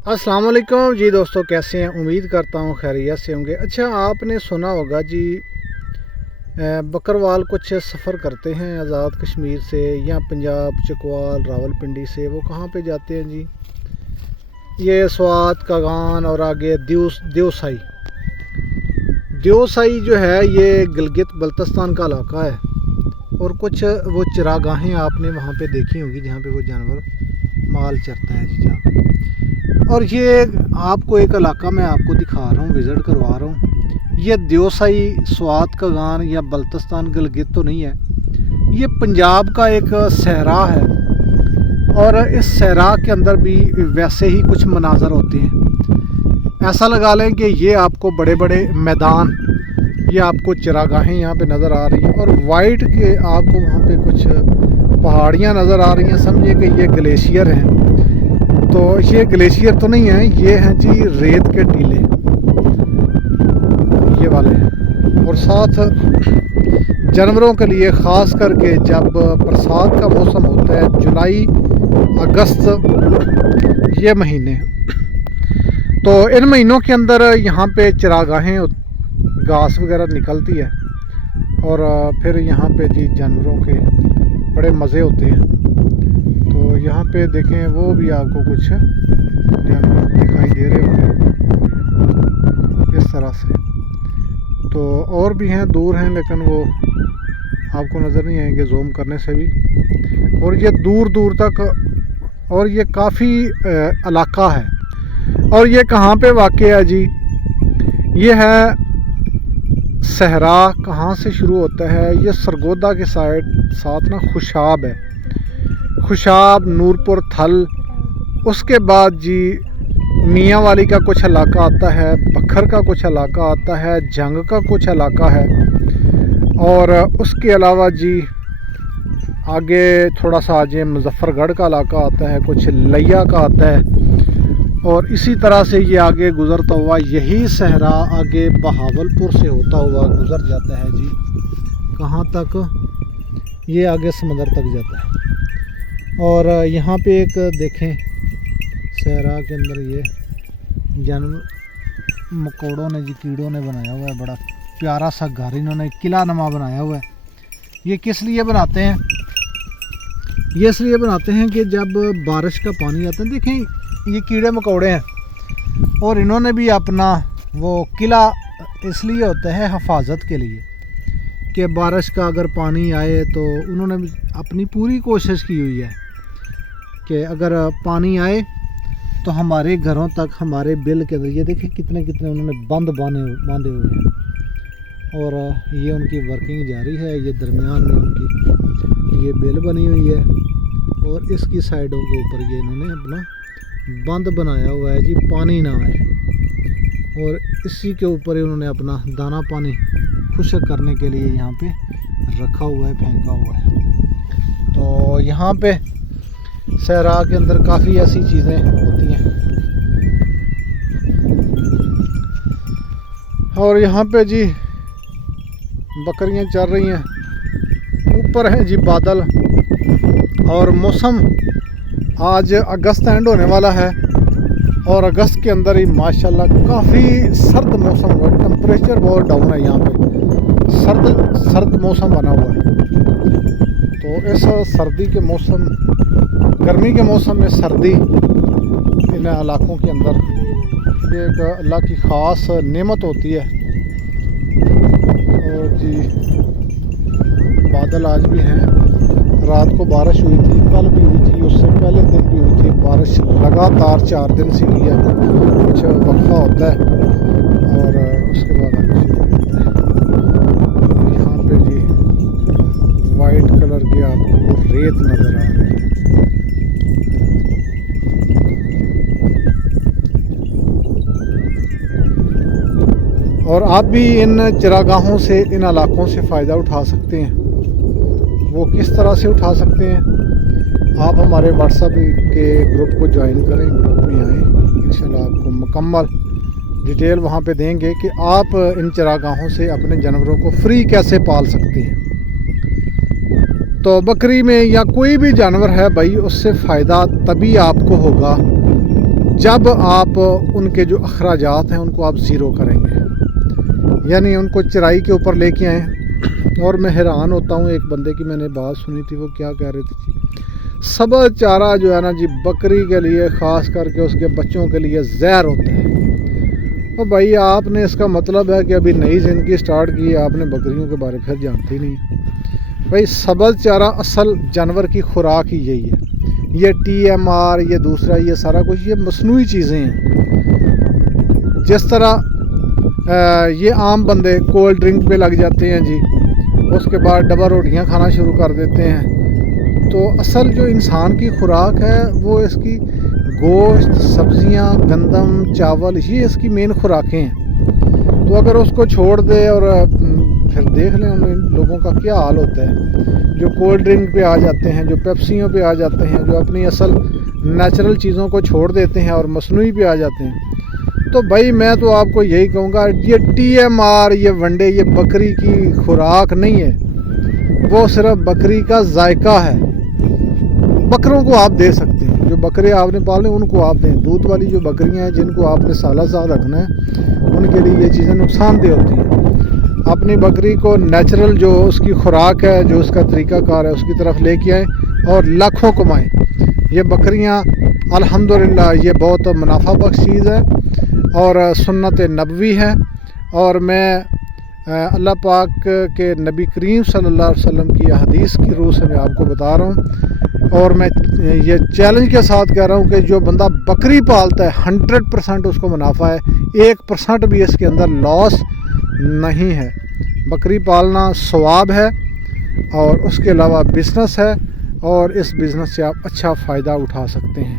अस्सलाम वालेकुम जी दोस्तों, कैसे हैं? उम्मीद करता हूँ खैरियत से होंगे। अच्छा, आपने सुना होगा जी, बकरवाल कुछ सफ़र करते हैं आज़ाद कश्मीर से या पंजाब चकवाल रावलपिंडी से। वो कहाँ पे जाते हैं जी? ये स्वात कागान और आगे देवसाई। देवसाई जो है ये गिलगित बल्तिस्तान का इलाका है। और कुछ वो चरागाहें आपने वहाँ पे देखी होंगी जहाँ पे वो जानवर माल चरता है जी जाके। और ये आपको एक इलाका मैं आपको दिखा रहा हूँ, विज़िट करवा रहा हूँ। ये देवसाई स्वात कागान या बल्तिस्तान गिलगित तो नहीं है, ये पंजाब का एक सहरा है। और इस सहरा के अंदर भी वैसे ही कुछ मनाजर होते हैं। ऐसा लगा लें कि ये आपको बड़े बड़े मैदान, ये आपको चरागाहें यहाँ पे नज़र आ रही हैं और वाइट के आपको वहाँ पे कुछ पहाड़ियाँ नज़र आ रही हैं। समझिए कि ये ग्लेशियर हैं। तो ये ग्लेशियर तो नहीं है, ये हैं जी रेत के टीले, ये वाले हैं। और साथ जानवरों के लिए ख़ास करके जब बरसात का मौसम होता है, जुलाई अगस्त ये महीने, तो इन महीनों के अंदर यहाँ पे चरागाहें घास वगैरह निकलती है और फिर यहाँ पे जी जानवरों के बड़े मज़े होते हैं। तो यहाँ पे देखें, वो भी आपको कुछ जानवर दिखाई दे रहे होंगे इस तरह से। तो और भी हैं, दूर हैं, लेकिन वो आपको नज़र नहीं आएंगे जूम करने से भी। और ये दूर दूर तक, और ये काफ़ी इलाका है। और ये कहाँ पे वाक़या है जी? ये है सहरा। कहाँ से शुरू होता है? ये सरगोदा के साथ ना खुशाब है, खुशाब, नूरपुर, थल। उसके बाद जी मियाँ वाली का कुछ इलाका आता है, बखर का कुछ इलाका आता है, जंग का कुछ इलाका है। और उसके अलावा जी आगे थोड़ा सा आगे मुजफ्फरगढ़ का इलाका आता है, कुछ लिया का आता है। और इसी तरह से ये आगे गुज़रता हुआ यही सहरा आगे बहावलपुर से होता हुआ गुज़र जाता है जी। कहाँ तक? ये आगे समंदर तक जाता है। और यहाँ पे एक देखें, सहरा के अंदर ये जानवर मकोड़ों ने जी, कीड़ों ने बनाया हुआ है बड़ा प्यारा सा घर, इन्होंने किला नमा बनाया हुआ है। ये किस लिए बनाते हैं? ये इसलिए बनाते हैं कि जब बारिश का पानी आता है, देखें ये कीड़े मकोड़े हैं और इन्होंने भी अपना वो किला इसलिए होता है हिफाजत के लिए कि बारिश का अगर पानी आए तो उन्होंने भी अपनी पूरी कोशिश की हुई है कि अगर पानी आए तो हमारे घरों तक, हमारे बिल के अंदर, ये देखिए कितने कितने उन्होंने बंद बांधे हुए हैं। और ये उनकी वर्किंग जारी है। ये दरमियान में उनकी ये बिल बनी हुई है और इसकी साइडों के ऊपर ये इन्होंने अपना बंद बनाया हुआ है जी, पानी ना आए। और इसी के ऊपर ही उन्होंने अपना दाना पानी खुश्क करने के लिए यहाँ पे रखा हुआ है, फेंका हुआ है। तो यहाँ पे सहरा के अंदर काफ़ी ऐसी चीज़ें होती हैं। और यहाँ पे जी बकरियाँ चर रही हैं, ऊपर हैं जी बादल। और मौसम आज अगस्त एंड होने वाला है और अगस्त के अंदर ही माशाल्लाह काफ़ी सर्द मौसम हुआ। टेम्परेचर बहुत डाउन है यहाँ पे, सर्द मौसम बना हुआ है। तो इस सर्दी के मौसम, गर्मी के मौसम में सर्दी इन इलाकों के अंदर ये एक अल्लाह की ख़ास नेमत होती है। और जी बादल आज भी हैं। रात को बारिश हुई थी, कल भी हुई थी, उससे पहले दिन भी हुई थी बारिश। लगातार 4 दिन से हुई है, कुछ वक्फा होता है और उसके बाद आगे शुरू हो जाता है। यहाँ पे जी वाइट कलर की आपको रेत नज़र आ रही है। और आप भी इन चरागाहों से, इन इलाकों से फ़ायदा उठा सकते हैं। वो किस तरह से उठा सकते हैं? आप हमारे व्हाट्सएप के ग्रुप को ज्वाइन करें, ग्रुप में आएँ, इंशाल्लाह आपको मुकम्मल डिटेल वहाँ पे देंगे कि आप इन चरागाहों से अपने जानवरों को फ्री कैसे पाल सकते हैं। तो बकरी में या कोई भी जानवर है भाई, उससे फ़ायदा तभी आपको होगा जब आप उनके जो अखराजात हैं उनको आप ज़ीरो करेंगे, यानी उनको चराई के ऊपर लेके आएँ। और मैं हैरान होता हूँ, एक बंदे की मैंने बात सुनी थी, वो क्या कह रहे थे जी, सबा चारा जो है ना जी बकरी के लिए, ख़ास करके उसके बच्चों के लिए जहर होता है। और भाई आपने इसका मतलब है कि अभी नई ज़िंदगी स्टार्ट की है, आपने बकरियों के बारे में फिर जानते ही नहीं। भाई सब्ज़ चारा असल जानवर की खुराक ही यही है। ये TMR, ये दूसरा, ये सारा कुछ ये मसनूई चीज़ें हैं। जिस तरह ये आम बंदे कोल्ड ड्रिंक पे लग जाते हैं जी, उसके बाद डबा रोटियां खाना शुरू कर देते हैं। तो असल जो इंसान की खुराक है वो इसकी गोश्त, सब्ज़ियां, गंदम, चावल, ये इसकी मेन खुराकें हैं। तो अगर उसको छोड़ दे और फिर देख लें उन लोगों का क्या हाल होता है जो कोल्ड ड्रिंक पे आ जाते हैं, जो पेप्सियों पे आ जाते हैं, जो अपनी असल नेचुरल चीज़ों को छोड़ देते हैं और मसनूई पे आ जाते हैं। तो भाई मैं तो आपको यही कहूँगा, ये TMR, ये वनडे, ये बकरी की खुराक नहीं है, वो सिर्फ बकरी का जायका है। बकरों को आप दे सकते हैं, जो बकरे आपने पाले उनको आप दें। दूध वाली जो बकरियां हैं जिनको आपने साला साल रखना है, उनके लिए ये चीज़ें नुकसानदेह होती हैं। अपनी बकरी को नेचुरल जो उसकी खुराक है, जो उसका तरीक़ाकार है, उसकी तरफ लेके आएँ और लाखों कमाएँ। ये बकरियां अल्हम्दुलिल्लाह ये बहुत मुनाफा बख्श चीज़ है और सुन्नत नबवी है। और मैं अल्लाह पाक के नबी करीम सल्लल्लाहु अलैहि वसल्लम की हदीस की रूह से मैं आपको बता रहा हूँ। और मैं ये चैलेंज के साथ कह रहा हूँ कि जो बंदा बकरी पालता है 100% उसको मुनाफा है, 1% भी इसके अंदर लॉस नहीं है। बकरी पालना सवाब है और उसके अलावा बिज़नेस है, और इस बिज़नेस से आप अच्छा फ़ायदा उठा सकते हैं।